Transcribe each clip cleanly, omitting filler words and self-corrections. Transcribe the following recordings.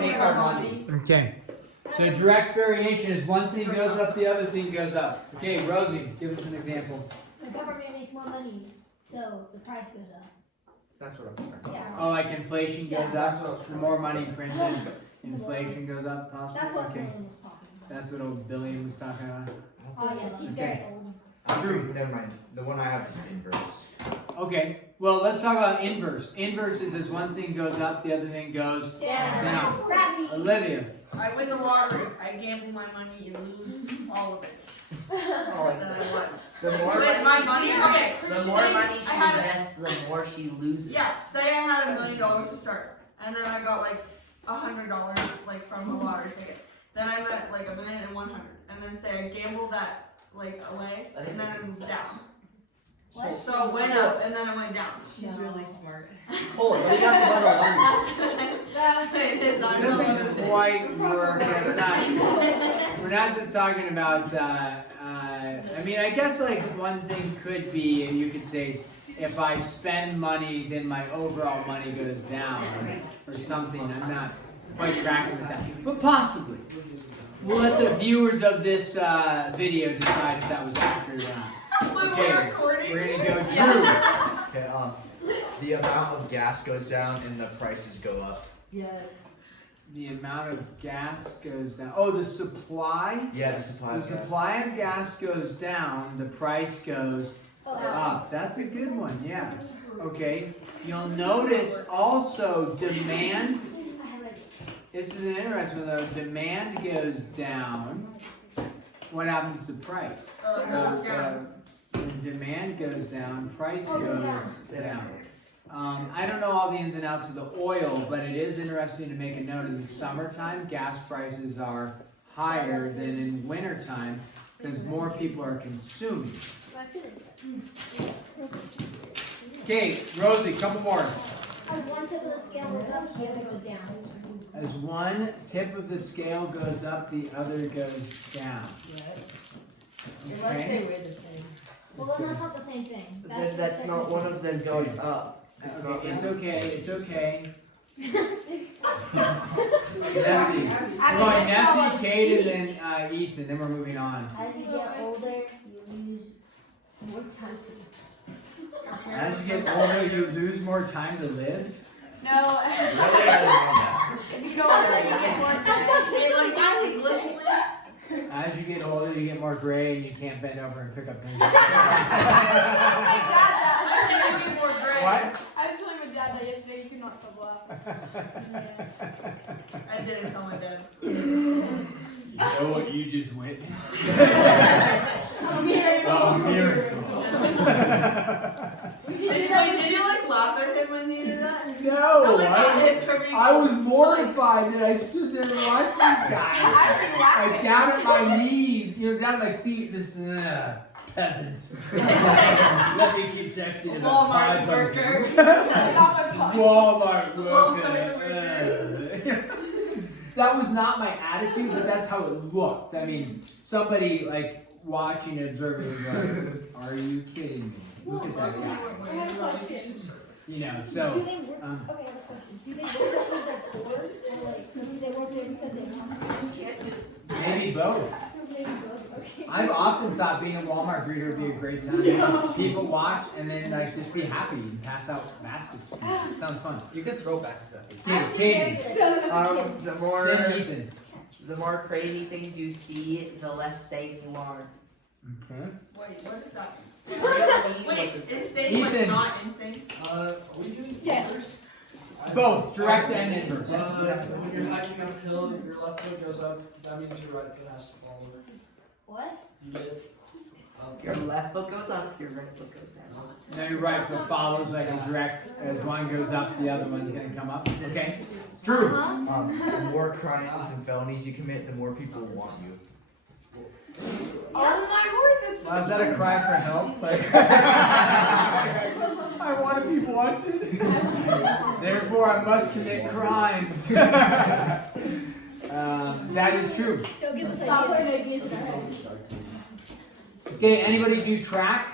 make our money. Okay. So direct variation is one thing goes up, the other thing goes up. Okay, Rosie, give us an example. The government makes more money, so the price goes up. That's what I'm trying. Yeah. Oh, like inflation goes up, the more money printed, inflation goes up possibly? That's what Okay. Billion was talking about. That's what old Billy was talking about. Oh yes, he's very old. True. Never mind. The one I have is inverse. Okay, well, let's talk about inverse. Inverse is as one thing goes up, the other thing goes down. Olivia. I win the lottery. I gamble my money and lose all of it. Oh, Then I won. the more With my money, okay. the more say money she I had invests, the more she loses. Yeah, say I had $1 million to start, and then I got like $100 like from the lottery ticket. Then I went like $1,100,000, and then say I gambled that like away, and then it was down. What? So it went up, and then it went down. She's really smart. Oh, you have to run It is It not doesn't quite work. That's not. We're not just talking about. I mean, I guess like one thing could be, you could say, if I spend money, then my overall money goes down, or something. I'm not quite tracking with that, but possibly. We'll let the viewers of this video decide if that was accurate or not. Okay, we're gonna go Drew. Okay, the amount of gas goes down and the prices go up. Yes. The amount of gas goes down. Oh, the supply? Yeah, the supply The of gas. supply of gas goes down, the price goes up. That's a good one, yeah. Okay, you'll notice also demand. This is an interesting one though. Demand goes down. What happens to price? It goes down. When demand goes down, price goes down. I don't know all the ins and outs of the oil, but it is interesting to make a note in the summertime, gas prices are higher than in wintertime because more people are consuming. Okay, Rosie, couple more. As one tip of the scale goes up, the other goes down. As one tip of the scale goes up, the other goes down. Unless they weigh the same. Well, then that's not the same thing. Then that's not one of them going up. Okay, it's okay, it's okay. Nessie. I We're mean, going Nessie, Kate, and then Ethan, then we're moving on. As you get older, you lose more time to As you get older, you lose more time to live. No. Really, I didn't know that. If you go outside, you get more time. Hey, like English, please. As you get older, you get more gray and you can't bend over and pick up things. I said you get more gray. What? I was telling my dad that yesterday. You could not stop laughing. I didn't tell my dad. You know what you just witnessed? A miracle. Did you like laugh at him when he did that? No, I I was mortified that I stood there and watched this guy. Like down at my knees, down at my feet, just peasants. Let me keep texting about Walmart worker. Walmart worker. That was not my attitude, but that's how it looked. I mean, somebody like watching and observing and going, "Are you kidding me? Look at that guy." I have a question. So. Do they work? Okay, I have a question. Do they work because they're poor, or like maybe they work there because they want to? Maybe both. Maybe both. Okay. I've often thought being a Walmart greeter would be a great time. People watch and then like just be happy and pass out baskets. Sounds fun. You could throw baskets at me. Katie. The Then more crazy things you see, the less safe you are. Okay. Wait, what is that? Wait, Wait, is sane like Ethan. not insane? Are we doing Yes. inverse? Both direct and inverse. When you're hiking uphill, your left foot goes up. That means your right foot has to follow. What? You get it? Your left foot goes up, your right foot goes down. Now your right foot follows like a direct. As one goes up, the other one's gonna come up. Okay. Drew. The more crimes and felonies you commit, the more people want you. Oh my word, that's Well, is that a cry for help? Like, I want to be wanted. Therefore, I must commit crimes. That is true. Don't give us ideas. Okay, anybody do track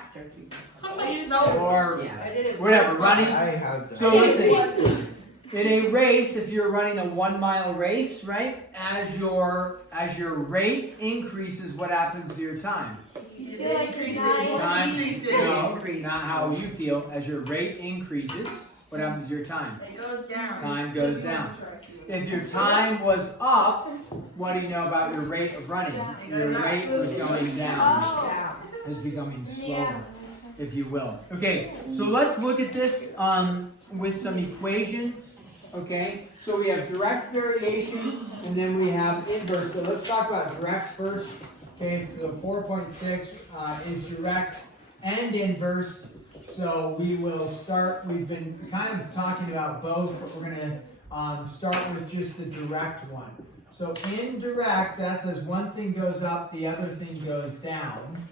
No. or Yeah. I did it. whatever, running? I have So listen, In a race, if you're running a 1 mile race, right? As your rate increases, what happens to your time? You feel like you're It dying. Time increases. No, not how you feel. As your rate increases, what happens to your time? It goes down. Time goes down. If your time was up, what do you know about your rate of running? Your rate was going down. Oh. It was becoming slower, Yeah. if you will. Okay, so let's look at this with some equations. Okay, so we have direct variation and then we have inverse. But let's talk about direct first. Okay, so 4.6 is direct and inverse. So we will start. We've been kind of talking about both, but we're going to start with just the direct one. So indirect, that says one thing goes up, the other thing goes down.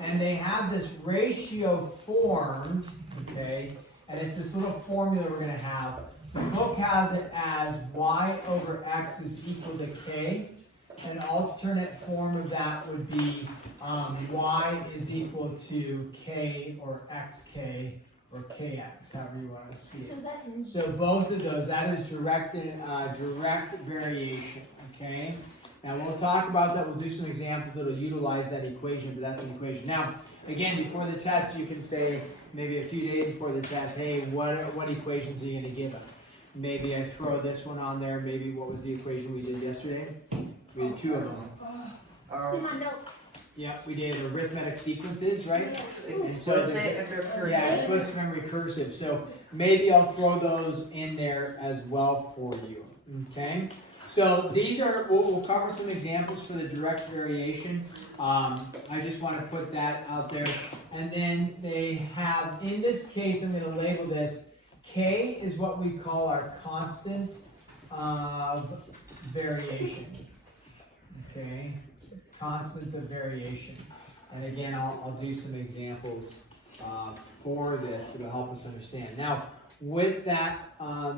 And they have this ratio formed, okay, and it's this little formula we're going to have. The book has it as y over x is equal to k. An alternate form of that would be y is equal to k or xk or kx, however you want to see So it. is that in? So both of those, that is direct variation, okay? Now we'll talk about that, we'll do some examples that'll utilize that equation, but that's an equation. Now, again, before the test, you can say, maybe a few days before the test, hey, what equations are you gonna give us? Maybe I throw this one on there, maybe what was the equation we did yesterday? We did 2 of them. It's in my notes. Yeah, we did arithmetic sequences, right? And so So there's say a- if they're recursive. yeah, it's supposed to be recursive, so maybe I'll throw those in there as well for you, okay? So these are, we'll cover some examples for the direct variation. I just want to put that out there. And then they have, in this case, I'm going to label this, K is what we call our constant of variation, okay? Constant of variation. And again, I'll do some examples for this that'll help us understand. Now, with that,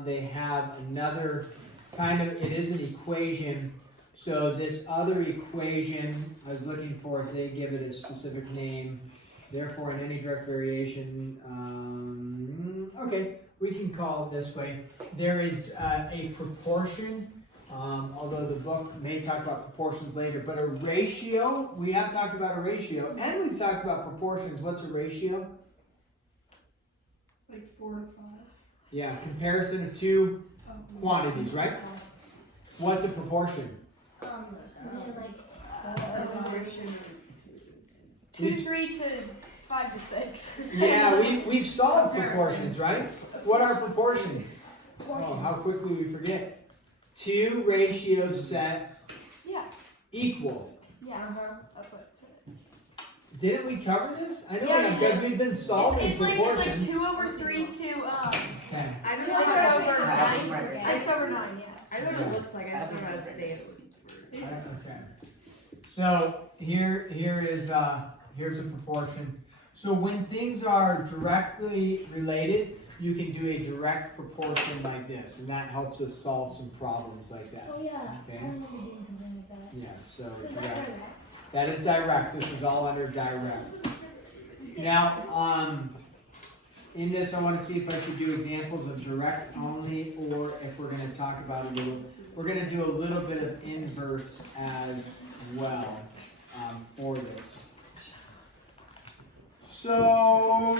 they have another kind of, it is an equation. So this other equation, I was looking for if they give it a specific name. Therefore, in any direct variation, okay, we can call it this way. There is a proportion. Although the book may talk about proportions later, but a ratio, we have talked about a ratio, and we've talked about proportions. What's a ratio? Like 4 to 5. Yeah, comparison of two quantities, right? What's a proportion? Is it like? 2 to 3 to 5 to 6. Yeah, we've solved proportions, right? What are proportions? Oh, how quickly we forget. 2 ratios set Yeah. equal. Yeah. That's what it said. Didn't we cover this? I know Yeah, we have, we because did. we've been solving It's proportions. like 2 over 3 to Okay. I don't 6 know what over 9. Right. 6 over 9. Yeah. I don't know what it looks like. I just don't know how to say it. Okay. So here's a proportion. So when things are directly related, you can do a direct proportion like this, and that helps us solve some problems like that. Oh yeah. Okay. I remember doing something like that. Yeah. So So is that direct. direct? That is direct. This is all under direct. Now, in this, I want to see if I should do examples of direct only, or if we're going to talk about a little. We're going to do a little bit of inverse as well for this. So,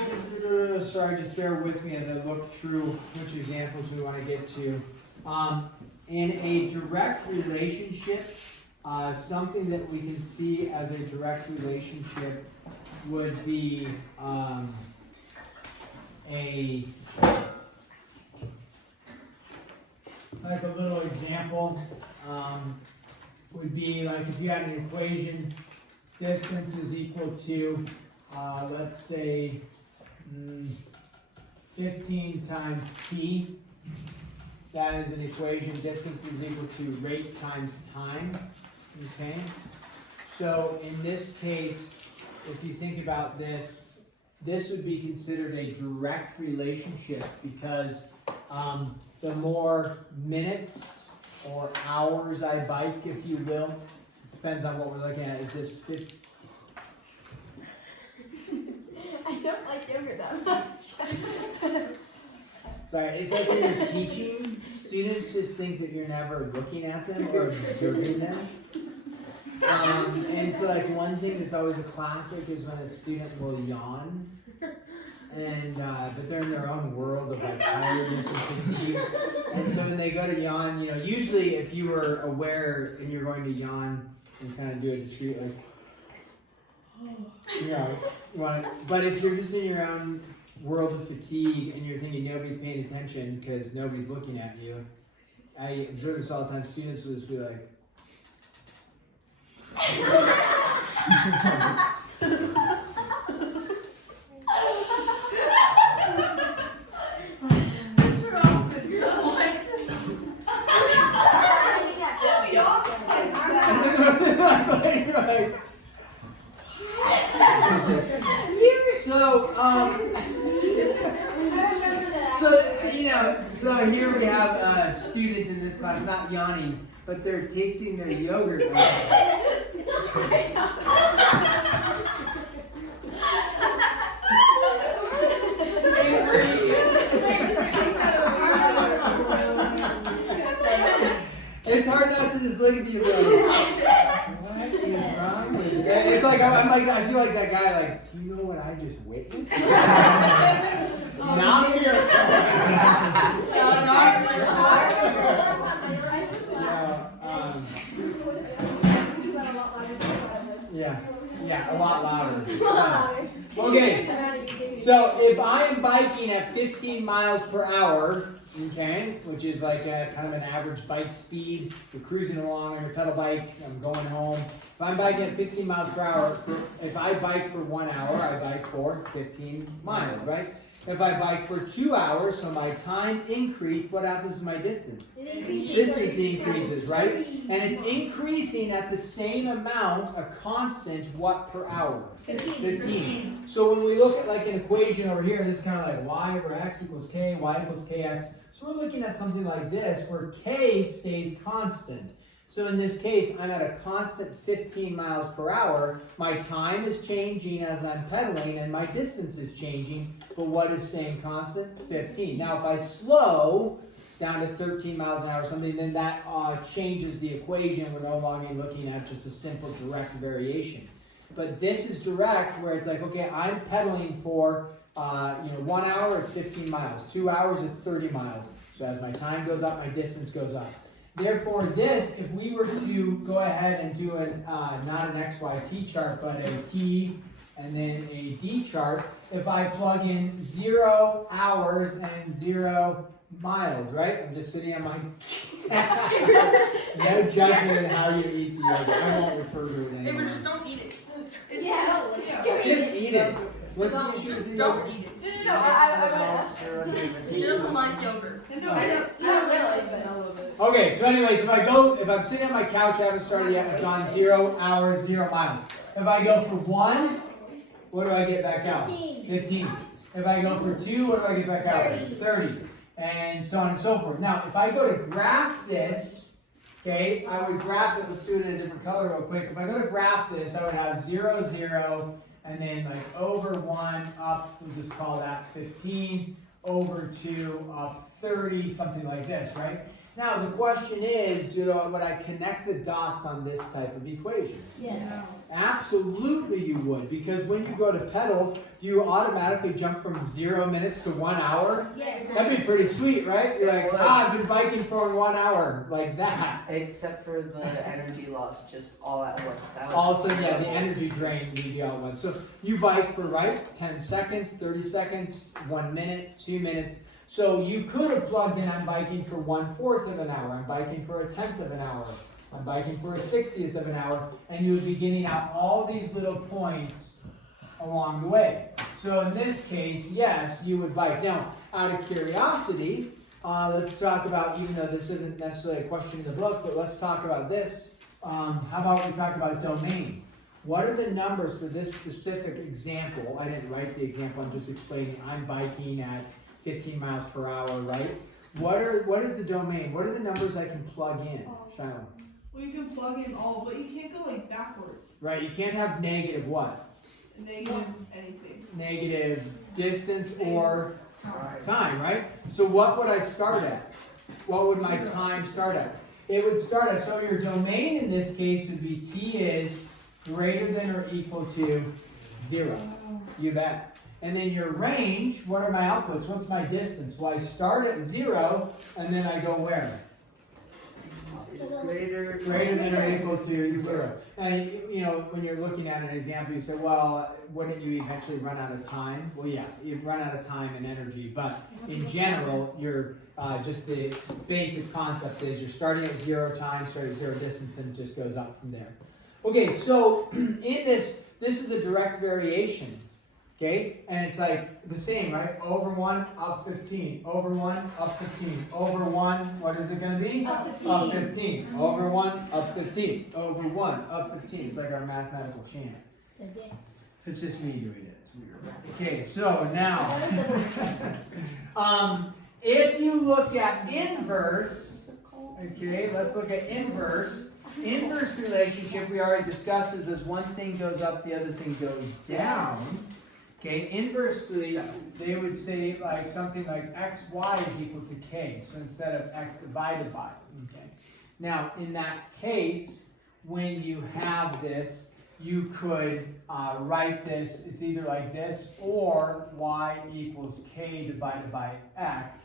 sorry, just bear with me as I look through which examples we want to get to. In a direct relationship, something that we can see as a direct relationship would be like a little example would be like if you had an equation, distance is equal to, let's say, 15 times t. That is an equation, distance is equal to rate times time, okay? So in this case, if you think about this, this would be considered a direct relationship because the more minutes or hours I bike, if you will, depends on what we're looking at, is this 50? I don't like yogurt that much. Sorry, it's like when you're teaching, students just think that you're never looking at them or observing them. And so like one thing that's always a classic is when a student will yawn. And but they're in their own world of like tiredness and fatigue. And so when they go to yawn, you know, usually if you were aware and you're going to yawn and kind of do it discreet, like, you know, but if you're just in your own world of fatigue and you're thinking nobody's paying attention because nobody's looking at you, I observe this all the time. Students will just be like, so here we have a student in this class not yawning, but they're tasting their yogurt. It's hard not to just look at you and be like, what is wrong with you? It's like, I feel like that guy, like, do you know what I just witnessed? Not a miracle. Yeah, a lot louder. Okay, so if I am biking at 15 miles per hour, okay, which is like kind of an average bike speed, you're cruising along on your pedal bike, I'm going home. If I'm biking at 15 miles per hour, if I bike for 1 hour, I bike for 15 miles, right? If I bike for 2 hours, so my time increased, what happens to my distance? Distance increases, right? And it's increasing at the same amount, a constant, what per hour? 15. So when we look at like an equation over here, this is kind of like y over x equals k, y equals kx. So we're looking at something like this, where k stays constant. So in this case, I'm at a constant 15 miles per hour. My time is changing as I'm pedaling, and my distance is changing. But what is staying constant? 15. Now, if I slow down to 13 miles an hour or something, then that changes the equation. We're no longer looking at just a simple direct variation. But this is direct, where it's like, okay, I'm pedaling for 1 hour, it's 15 miles. 2 hours, it's 30 miles. So as my time goes up, my distance goes up. Therefore, this, if we were to go ahead and do not an XYT chart, but a T and then a D chart, if I plug in 0 hours and 0 miles, right? I'm just sitting on my... No judgment in how you eat the yogurt. I won't refer to it anymore. Just don't eat it. Yeah. Just eat it. What's the issue with the Don't yogurt? eat it. I She doesn't like yogurt. don't realize that. Okay, so anyways, if I'm sitting on my couch, I haven't started yet, I've gone 0 hours, 0 miles. If I go for 1, what do I get back out? 15. If I go for 2, what do I get back out? 30. And so on and so forth. Now, if I go to graph this, okay, I would graph it, let's do it in a different color real quick. If I go to graph this, I would have 0, 0, and then like over 1, up, we'll just call that 15, over 2, up 30, something like this, right? Now, the question is, would I connect the dots on this type of equation? Yes. Absolutely you would, because when you go to pedal, do you automatically jump from 0 minutes to 1 hour? Yes. That'd be pretty sweet, right? You're like, I've been biking for 1 hour, like that. Except for the energy loss, just all at once. Also, yeah, the energy drain would be all at once. So you bike for, 10 seconds, 30 seconds, 1 minute, 2 minutes. So you could have plugged in, I'm biking for 1/4 of an hour, I'm biking for 1/10 of an hour, I'm biking for 1/60th of an hour, and you would be getting out all these little points along the way. So in this case, yes, you would bike. Now, out of curiosity, let's talk about, even though this isn't necessarily a question in the book, but let's talk about this. How about we talk about domain? What are the numbers for this specific example? I didn't write the example, I'm just explaining. I'm biking at 15 miles per hour, right? What is the domain? What are the numbers I can plug in? Shiloh. Well, you can plug in all, but you can't go like backwards. Right, you can't have negative what? Negative anything. Negative distance or Time, right? So what would I start at? What would my time start at? It would start at, so your domain in this case would be t is greater than or equal to 0. You bet. And then your range, what are my outputs? What's my distance? Well, I start at 0, and then I go where? Greater than or equal to 0. And you know, when you're looking at an example, you say, well, wouldn't you eventually run out of time? Well, yeah, you run out of time and energy, but in general, you're just the basic concept is you're starting at 0 time, starting at 0 distance, and it just goes up from there. Okay, so in this is a direct variation. Okay, and it's like the same, right? Over 1, up 15. Over 1, up 15. Over 1, what is it going to be? Up 15. Up 15. Over 1, up 15. Over 1, up 15. It's like our mathematical chant. It's just me doing it. It's weird. Okay, so now, if you look at inverse, okay, let's look at inverse. Inverse relationship we already discussed is as one thing goes up, the other thing goes down. Okay, inversely, they would say like something like xy is equal to k. So instead of x divided by. Okay. Now, in that case, when you have this, you could write this, it's either like this or y equals k divided by x.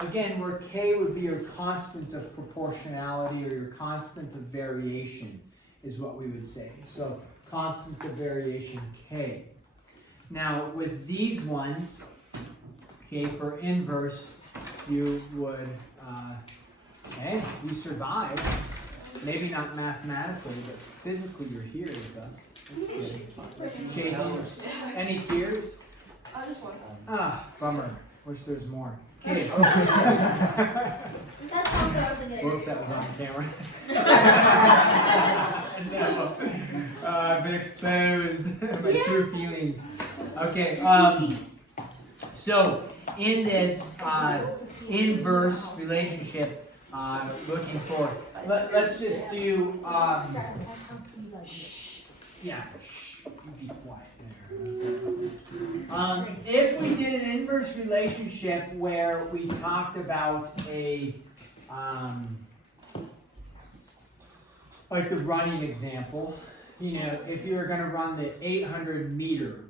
Again, where k would be your constant of proportionality or your constant of variation is what we would say. So constant of variation k. Now, with these ones, okay, for inverse, you would, okay, you survived. Maybe not mathematically, but physically you're here with us. That's good. Shaking. Any tears? Just one. Ah, bummer. Wish there was more. Okay. That's all there was. Whoops, that was on camera. No. I've been exposed. My true feelings. Okay, so in this inverse relationship, looking for, let's just do, shh, yeah, shh, you be quiet there. If we did an inverse relationship where we talked about a, like the running example, you know, if you were going to run the 800 meter,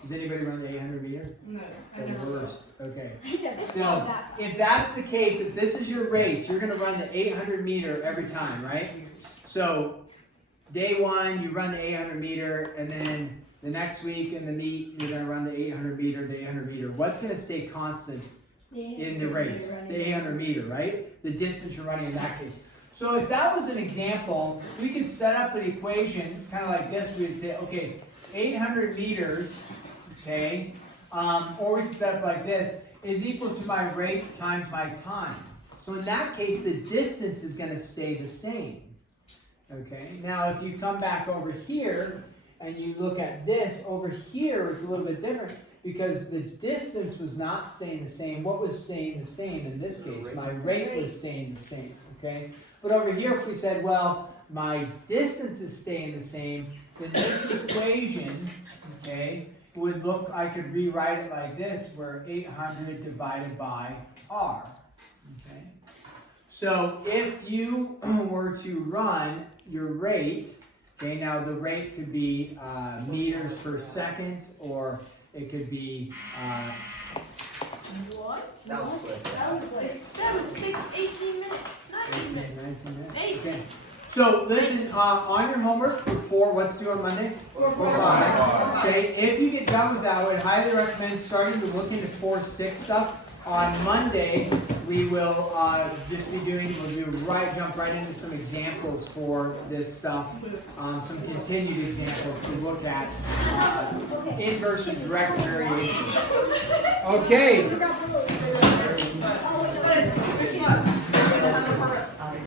does anybody run the 800 meter? No, I The never. worst. Okay. So if that's the case, if this is your race, you're going to run the 800 meter every time, right? So day 1, you run the 800 meter, and then the next week in the meet, you're going to run the 800 meter, the 800 meter. What's going to stay constant in the race? The 800 meter, right? The distance you're running in that case. So if that was an example, we could set up an equation kind of like this. We would say, okay, 800 meters, okay, or we could set up like this, is equal to my rate times my time. So in that case, the distance is going to stay the same. Okay, now if you come back over here and you look at this, over here it's a little bit different because the distance was not staying the same. What was staying the same in this case? My rate was staying the same. Okay, but over here if we said, well, my distance is staying the same, then this equation, okay, would look, I could rewrite it like this, where 800 divided by r. Okay, so if you were to run your rate, okay, now the rate could be meters per second, or it could be What? Sounds good. That was 18 minutes, not 8 19 minutes. minutes. 18. Okay. So listen, on your homework for 4, what's due on Monday? 4, 5. Okay, if you get done with that, I would highly recommend starting to look into 4, 6 stuff. On Monday, we will just be doing, jump right into some examples for this stuff, some continued examples to look at inverse and direct variation. Okay.